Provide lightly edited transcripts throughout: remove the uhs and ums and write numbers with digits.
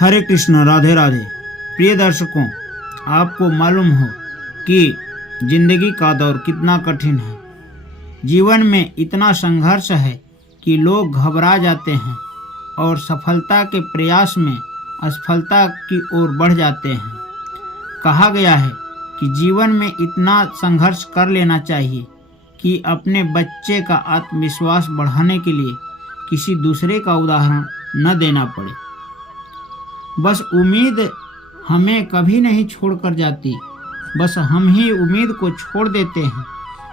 हरे कृष्ण, राधे राधे। प्रिय दर्शकों, आपको मालूम हो कि जिंदगी का दौर कितना कठिन है। जीवन में इतना संघर्ष है कि लोग घबरा जाते हैं और सफलता के प्रयास में असफलता की ओर बढ़ जाते हैं। कहा गया है कि जीवन में इतना संघर्ष कर लेना चाहिए कि अपने बच्चे का आत्मविश्वास बढ़ाने के लिए किसी दूसरे का उदाहरण न देना पड़े। बस उम्मीद हमें कभी नहीं छोड़कर जाती, बस हम ही उम्मीद को छोड़ देते हैं।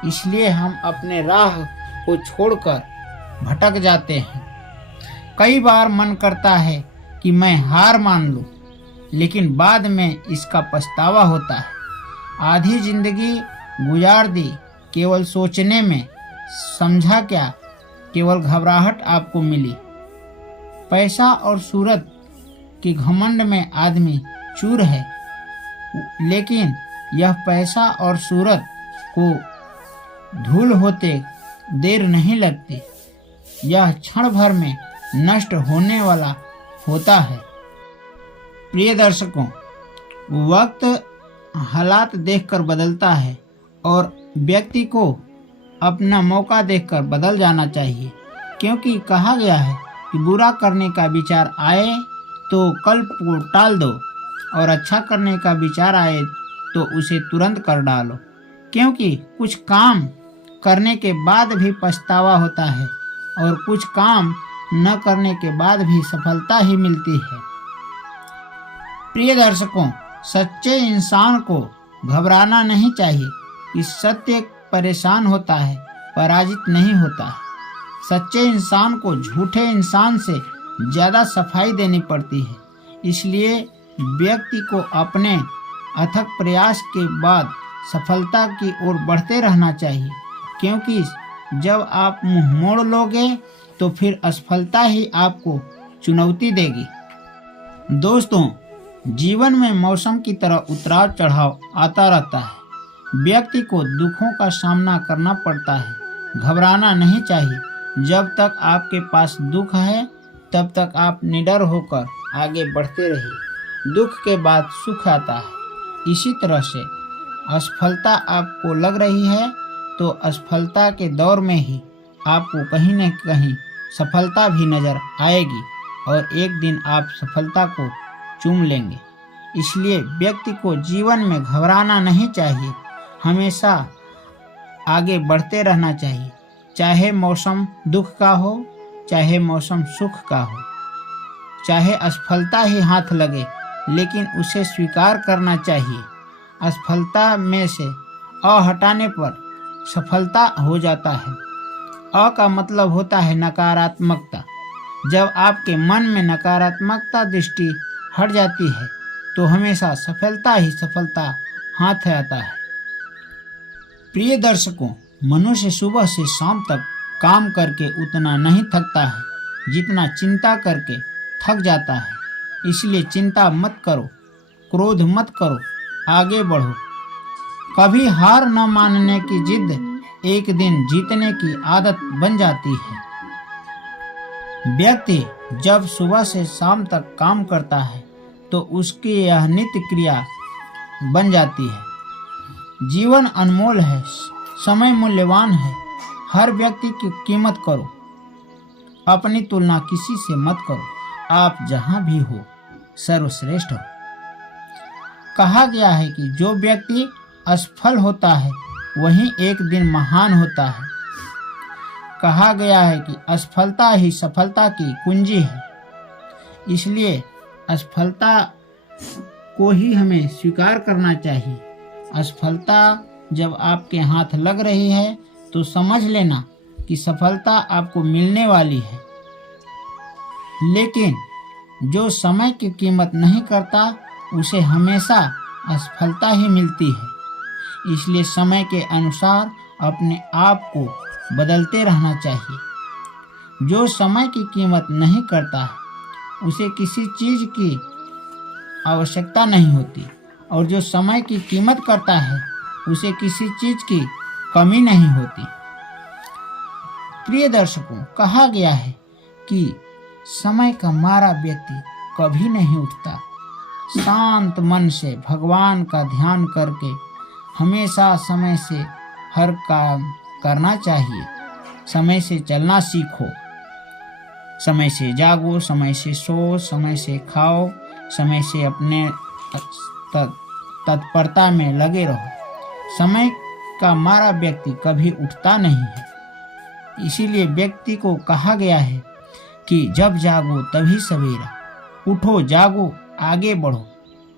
इसलिए हम अपने राह को छोड़कर भटक जाते हैं। कई बार मन करता है कि मैं हार मान लूं, लेकिन बाद में इसका पछतावा होता है। आधी जिंदगी गुजार दी केवल सोचने में, समझा क्या केवल घबराहट आपको मिली। पैसा और सूरत के घमंड में आदमी चूर है, लेकिन यह पैसा और सूरत को धूल होते देर नहीं लगती। यह क्षण भर में नष्ट होने वाला होता है। प्रिय दर्शकों, वक्त हालात देखकर बदलता है और व्यक्ति को अपना मौका देखकर बदल जाना चाहिए, क्योंकि कहा गया है कि बुरा करने का विचार आए तो कल को टाल दो और अच्छा करने का विचार आए तो उसे तुरंत कर डालो, क्योंकि कुछ काम करने के बाद भी पछतावा होता है और कुछ काम न करने के बाद भी सफलता ही मिलती है। प्रिय दर्शकों, सच्चे इंसान को घबराना नहीं चाहिए कि सत्य परेशान होता है, पराजित नहीं होता है। सच्चे इंसान को झूठे इंसान से ज़्यादा सफाई देनी पड़ती है। इसलिए व्यक्ति को अपने अथक प्रयास के बाद सफलता की ओर बढ़ते रहना चाहिए, क्योंकि जब आप मुंह मोड़ लोगे तो फिर असफलता ही आपको चुनौती देगी। दोस्तों, जीवन में मौसम की तरह उतराव चढ़ाव आता रहता है। व्यक्ति को दुखों का सामना करना पड़ता है। घबराना नहीं चाहिए। जब तक आपके पास दुख है तब तक आप निडर होकर आगे बढ़ते रहिए। दुख के बाद सुख आता है। इसी तरह से असफलता आपको लग रही है तो असफलता के दौर में ही आपको कहीं न कहीं सफलता भी नजर आएगी और एक दिन आप सफलता को चूम लेंगे। इसलिए व्यक्ति को जीवन में घबराना नहीं चाहिए, हमेशा आगे बढ़ते रहना चाहिए। चाहे मौसम दुख का हो, चाहे मौसम सुख का हो, चाहे असफलता ही हाथ लगे, लेकिन उसे स्वीकार करना चाहिए। असफलता में से अ हटाने पर सफलता हो जाता है। अ का मतलब होता है नकारात्मकता। जब आपके मन में नकारात्मकता दृष्टि हट जाती है तो हमेशा सफलता ही सफलता हाथ आता है। प्रिय दर्शकों, मनुष्य सुबह से शाम तक काम करके उतना नहीं थकता है जितना चिंता करके थक जाता है। इसलिए चिंता मत करो, क्रोध मत करो, आगे बढ़ो। कभी हार न मानने की जिद एक दिन जीतने की आदत बन जाती है। व्यक्ति जब सुबह से शाम तक काम करता है तो उसकी यह नित्य क्रिया बन जाती है। जीवन अनमोल है, समय मूल्यवान है। हर व्यक्ति की कीमत करो, अपनी तुलना किसी से मत करो। आप जहां भी हो सर्वश्रेष्ठ हो। कहा गया है कि जो व्यक्ति असफल होता है वही एक दिन महान होता है। कहा गया है कि असफलता ही सफलता की कुंजी है। इसलिए असफलता को ही हमें स्वीकार करना चाहिए। असफलता जब आपके हाथ लग रही है तो समझ लेना कि सफलता आपको मिलने वाली है। लेकिन जो समय की कीमत नहीं करता उसे हमेशा असफलता ही मिलती है। इसलिए समय के अनुसार अपने आप को बदलते रहना चाहिए। जो समय की कीमत नहीं करता है उसे किसी चीज़ की आवश्यकता नहीं होती, और जो समय की कीमत करता है उसे किसी चीज़ की कमी नहीं होती। प्रिय दर्शकों, कहा गया है कि समय का मारा व्यक्ति कभी नहीं उठता। शांत मन से भगवान का ध्यान करके हमेशा समय से हर काम करना चाहिए। समय से चलना सीखो, समय से जागो, समय से सो, समय से खाओ, समय से अपने तत्परता में लगे रहो। समय का मारा व्यक्ति कभी उठता नहीं है। इसीलिए व्यक्ति को कहा गया है कि जब जागो तभी सवेरा, उठो जागो आगे बढ़ो।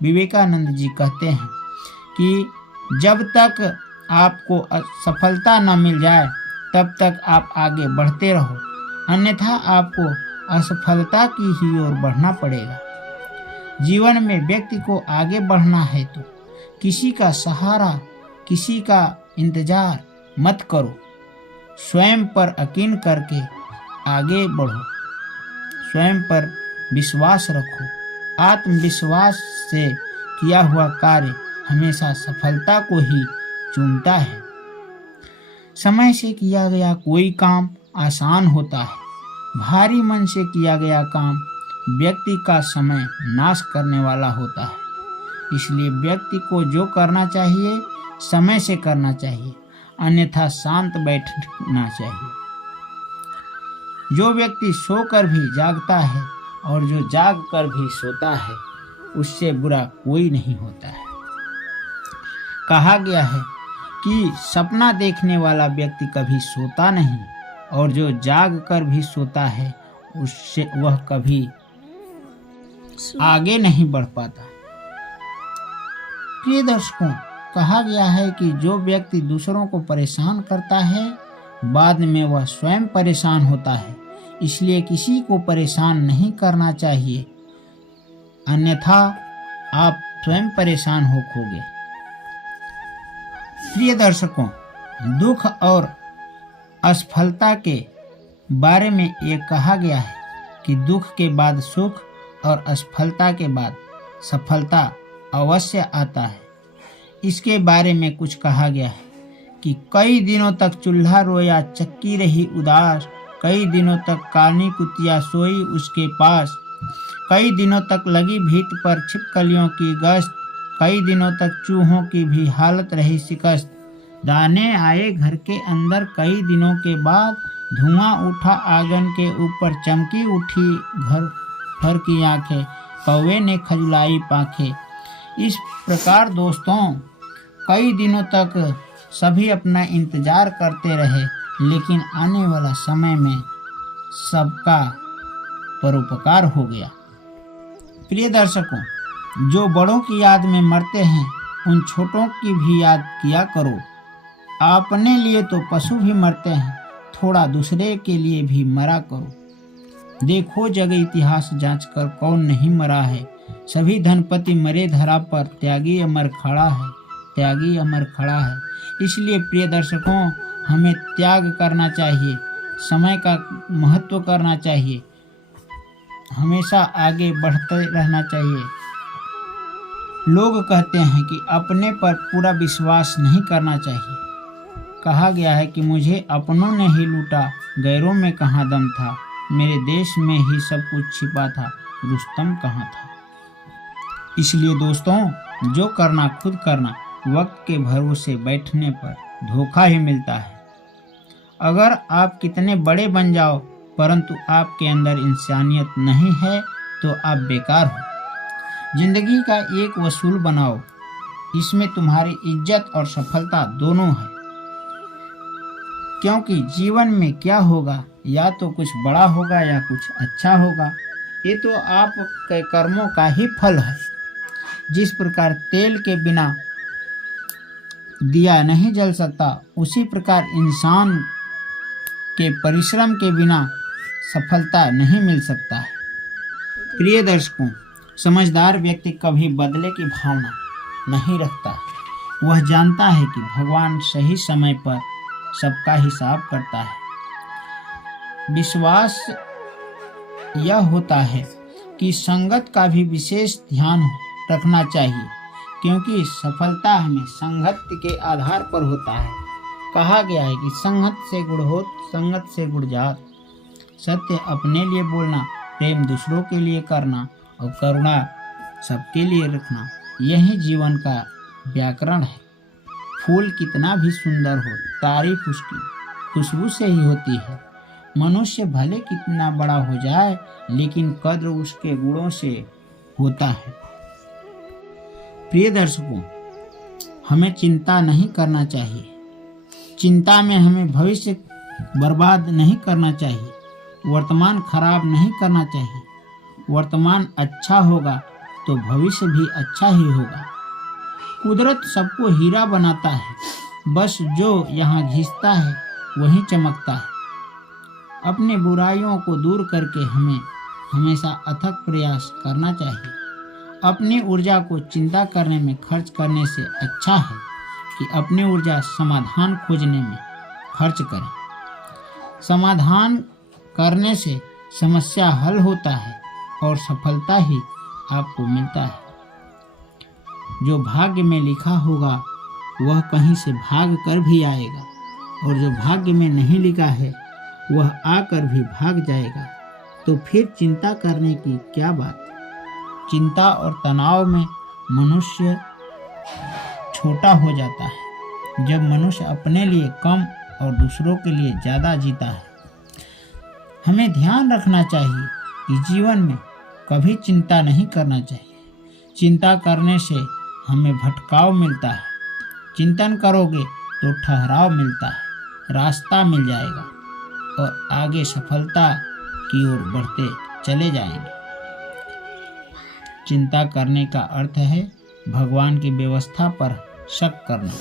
विवेकानंद जी कहते हैं कि जब तक आपको सफलता न मिल जाए तब तक आप आगे बढ़ते रहो, अन्यथा आपको असफलता की ही ओर बढ़ना पड़ेगा। जीवन में व्यक्ति को आगे बढ़ना है तो किसी का सहारा, किसी का इंतजार मत करो। स्वयं पर यकीन करके आगे बढ़ो, स्वयं पर विश्वास रखो। आत्मविश्वास से किया हुआ कार्य हमेशा सफलता को ही चूमता है। समय से किया गया कोई काम आसान होता है, भारी मन से किया गया काम व्यक्ति का समय नाश करने वाला होता है। इसलिए व्यक्ति को जो करना चाहिए समय से करना चाहिए, अन्यथा शांत बैठना चाहिए। जो व्यक्ति सोकर भी जागता है और जो जाग कर भी सोता है, उससे बुरा कोई नहीं होता है। कहा गया है कि सपना देखने वाला व्यक्ति कभी सोता नहीं और जो जाग कर भी सोता है उससे वह कभी आगे नहीं बढ़ पाता। प्रिय दर्शकों, कहा गया है कि जो व्यक्ति दूसरों को परेशान करता है बाद में वह स्वयं परेशान होता है। इसलिए किसी को परेशान नहीं करना चाहिए, अन्यथा आप स्वयं परेशान होगे। प्रिय दर्शकों, दुख और असफलता के बारे में ये कहा गया है कि दुख के बाद सुख और असफलता के बाद सफलता अवश्य आता है। इसके बारे में कुछ कहा गया है कि कई दिनों तक चूल्हा रोया, चक्की रही उदास, कई दिनों तक काली कुतिया सोई उसके पास, कई दिनों तक लगी भीत पर छिपकलियों की गश्त, कई दिनों तक चूहों की भी हालत रही शिकस्त। दाने आए घर के अंदर कई दिनों के बाद, धुआं उठा आंगन के ऊपर, चमकी उठी घर भर की आंखें, कौवे ने खजुलाई पांखें। इस प्रकार दोस्तों, कई दिनों तक सभी अपना इंतजार करते रहे, लेकिन आने वाला समय में सबका परोपकार हो गया। प्रिय दर्शकों, जो बड़ों की याद में मरते हैं उन छोटों की भी याद किया करो। अपने लिए तो पशु भी मरते हैं, थोड़ा दूसरे के लिए भी मरा करो। देखो जग इतिहास जांच कर कौन नहीं मरा है, सभी धनपति मरे धरा पर, त्यागी अमर खड़ा है, त्यागी अमर खड़ा है। इसलिए प्रिय दर्शकों, हमें त्याग करना चाहिए, समय का महत्व करना चाहिए, हमेशा आगे बढ़ते रहना चाहिए। लोग कहते हैं कि अपने पर पूरा विश्वास नहीं करना चाहिए। कहा गया है कि मुझे अपनों ने ही लूटा, गैरों में कहाँ दम था, मेरे देश में ही सब कुछ छिपा था, रुस्तम कहाँ था। इसलिए दोस्तों, जो करना खुद करना, वक्त के भरोसे बैठने पर धोखा ही मिलता है। अगर आप कितने बड़े बन जाओ परंतु आपके अंदर इंसानियत नहीं है तो आप बेकार हो। जिंदगी का एक वसूल बनाओ, इसमें तुम्हारी इज्जत और सफलता दोनों है। क्योंकि जीवन में क्या होगा, या तो कुछ बड़ा होगा या कुछ अच्छा होगा, ये तो आपके कर्मों का ही फल है। जिस प्रकार तेल के बिना दिया नहीं जल सकता, उसी प्रकार इंसान के परिश्रम के बिना सफलता नहीं मिल सकता है। प्रिय दर्शकों, समझदार व्यक्ति कभी बदले की भावना नहीं रखता। वह जानता है कि भगवान सही समय पर सबका हिसाब करता है। विश्वास यह होता है कि संगत का भी विशेष ध्यान रखना चाहिए, क्योंकि सफलता हमें संगत के आधार पर होता है। कहा गया है कि संगत से गुण होत, संगत से गुण जात। सत्य अपने लिए बोलना, प्रेम दूसरों के लिए करना और करुणा सबके लिए रखना, यही जीवन का व्याकरण है। फूल कितना भी सुंदर हो, तारीफ उसकी खुशबू से ही होती है। मनुष्य भले कितना बड़ा हो जाए, लेकिन कद्र उसके गुणों से होता है। प्रिय दर्शकों, हमें चिंता नहीं करना चाहिए। चिंता में हमें भविष्य बर्बाद नहीं करना चाहिए, वर्तमान खराब नहीं करना चाहिए। वर्तमान अच्छा होगा तो भविष्य भी अच्छा ही होगा। कुदरत सबको हीरा बनाता है, बस जो यहाँ घिसता है वही चमकता है। अपने बुराइयों को दूर करके हमें हमेशा अथक प्रयास करना चाहिए। अपनी ऊर्जा को चिंता करने में खर्च करने से अच्छा है कि अपनी ऊर्जा समाधान खोजने में खर्च करें। समाधान करने से समस्या हल होता है और सफलता ही आपको मिलता है। जो भाग्य में लिखा होगा वह कहीं से भाग कर भी आएगा, और जो भाग्य में नहीं लिखा है वह आकर भी भाग जाएगा। तो फिर चिंता करने की क्या बात। चिंता और तनाव में मनुष्य छोटा हो जाता है। जब मनुष्य अपने लिए कम और दूसरों के लिए ज़्यादा जीता है। हमें ध्यान रखना चाहिए कि जीवन में कभी चिंता नहीं करना चाहिए। चिंता करने से हमें भटकाव मिलता है। चिंतन करोगे तो ठहराव मिलता है, रास्ता मिल जाएगा और आगे सफलता की ओर बढ़ते चले जाएंगे। चिंता करने का अर्थ है भगवान की व्यवस्था पर शक करना।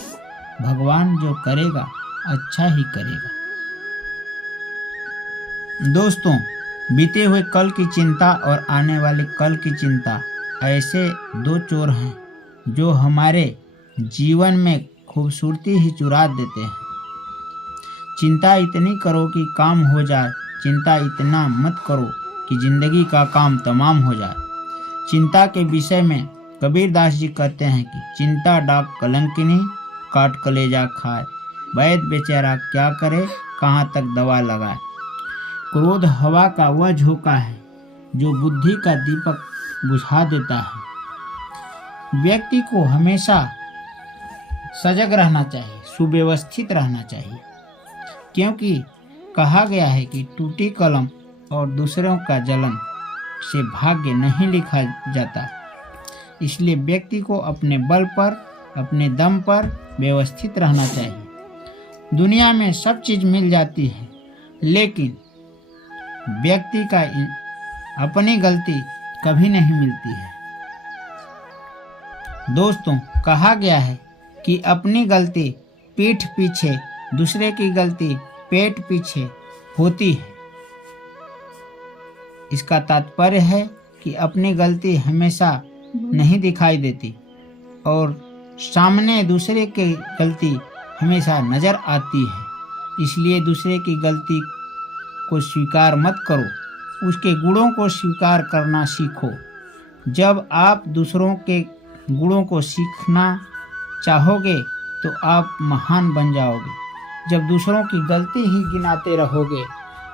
भगवान जो करेगा अच्छा ही करेगा। दोस्तों, बीते हुए कल की चिंता और आने वाले कल की चिंता ऐसे दो चोर हैं जो हमारे जीवन में खूबसूरती ही चुरा देते हैं। चिंता इतनी करो कि काम हो जाए, चिंता इतना मत करो कि जिंदगी का काम तमाम हो जाए। चिंता के विषय में कबीरदास जी कहते हैं कि चिंता डाक कलंकिनी, काट कलेजा खाए। वैद्य बेचारा क्या करे, कहाँ तक दवा लगाए। क्रोध हवा का वह झोंका है जो बुद्धि का दीपक बुझा देता है। व्यक्ति को हमेशा सजग रहना चाहिए, सुव्यवस्थित रहना चाहिए, क्योंकि कहा गया है कि टूटी कलम और दूसरों का जलन से भाग्य नहीं लिखा जाता। इसलिए व्यक्ति को अपने बल पर, अपने दम पर व्यवस्थित रहना चाहिए। दुनिया में सब चीज मिल जाती है, लेकिन व्यक्ति का अपनी गलती कभी नहीं मिलती है। दोस्तों, कहा गया है कि अपनी गलती पीठ पीछे, दूसरे की गलती पेट पीछे होती है। इसका तात्पर्य है कि अपनी गलती हमेशा नहीं दिखाई देती और सामने दूसरे की गलती हमेशा नजर आती है। इसलिए दूसरे की गलती को स्वीकार मत करो, उसके गुणों को स्वीकार करना सीखो। जब आप दूसरों के गुणों को सीखना चाहोगे तो आप महान बन जाओगे। जब दूसरों की गलती ही गिनाते रहोगे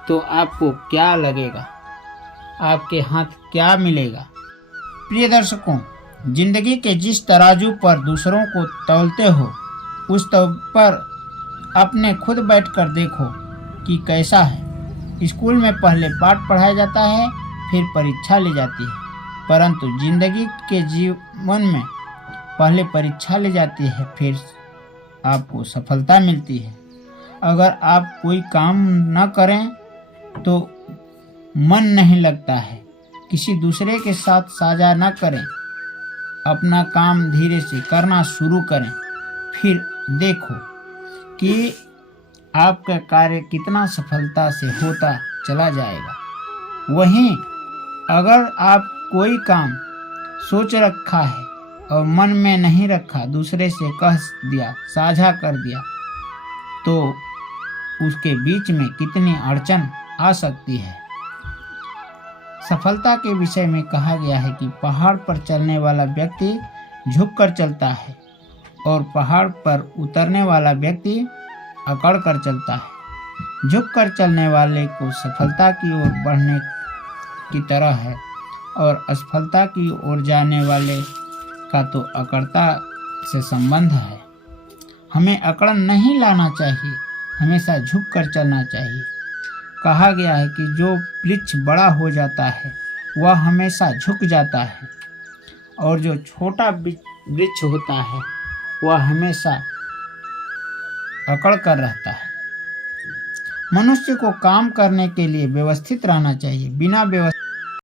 तो आपको क्या लगेगा, आपके हाथ क्या मिलेगा। प्रिय दर्शकों, जिंदगी के जिस तराजू पर दूसरों को तौलते हो, उस पर अपने खुद बैठकर देखो कि कैसा है। स्कूल में पहले पाठ पढ़ाया जाता है, फिर परीक्षा ली जाती है, परंतु जिंदगी के जीवन में पहले परीक्षा ली जाती है, फिर आपको सफलता मिलती है। अगर आप कोई काम न करें तो मन नहीं लगता है। किसी दूसरे के साथ साझा न करें, अपना काम धीरे से करना शुरू करें, फिर देखो कि आपका कार्य कितना सफलता से होता चला जाएगा। वहीं अगर आप कोई काम सोच रखा है और मन में नहीं रखा, दूसरे से कह दिया, साझा कर दिया, तो उसके बीच में कितनी अड़चन आ सकती है। सफलता के विषय में कहा गया है कि पहाड़ पर चलने वाला व्यक्ति झुककर चलता है और पहाड़ पर उतरने वाला व्यक्ति अकड़ कर चलता है। झुककर चलने वाले को सफलता की ओर बढ़ने की तरह है और असफलता की ओर जाने वाले का तो अकड़ता से संबंध है। हमें अकड़ नहीं लाना चाहिए, हमेशा झुक कर चलना चाहिए। कहा गया है कि जो वृक्ष बड़ा हो जाता है वह हमेशा झुक जाता है, और जो छोटा वृक्ष होता है वह हमेशा अकड़ कर रहता है। मनुष्य को काम करने के लिए व्यवस्थित रहना चाहिए। बिना व्यवस्थित